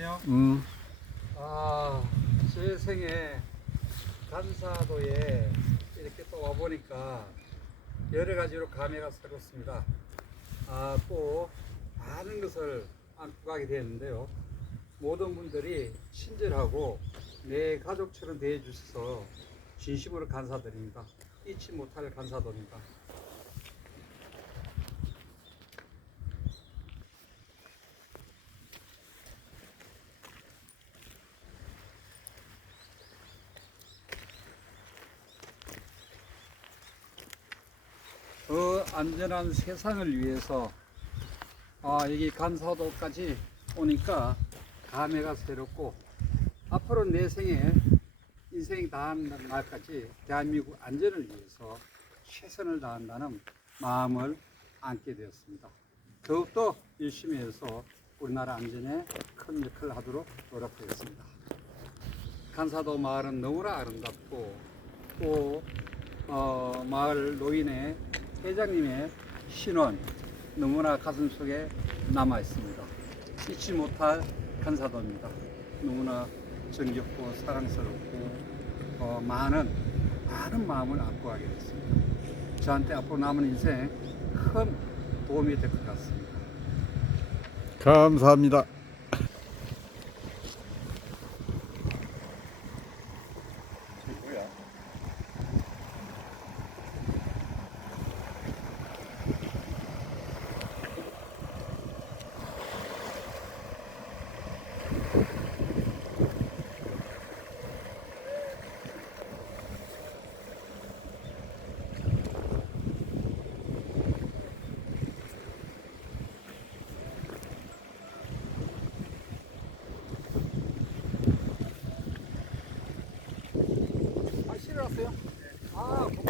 안녕하세요. 음, 아, 제 생에 간사도에 이렇게 또 와보니까 여러 가지로 감회가 새롭습니다. 아, 또 많은 것을 안고 가게 되었는데요. 모든 분들이 친절하고 내 가족처럼 대해주셔서 진심으로 감사드립니다. 잊지 못할 감사도입니다. 더 안전한 세상을 위해서 아, 여기 간사도까지 오니까 감회가 새롭고 앞으로 내 생에 인생 다한 날까지 대한민국 안전을 위해서 최선을 다한다는 마음을 안게 되었습니다. 더욱더 열심히 해서 우리나라 안전에 큰 역할을 하도록 노력하겠습니다. 간사도 마을은 너무나 아름답고 또 어, 마을 노인의 회장님의 신원 너무나 가슴 속에 남아 있습니다. 잊지 못할 간사도입니다. 너무나 정겹고 사랑스럽고 어, 많은 많은 마음을 안고 가게 됐습니다. 저한테 앞으로 남은 인생 큰 도움이 될 것 같습니다. 감사합니다. Oh, okay.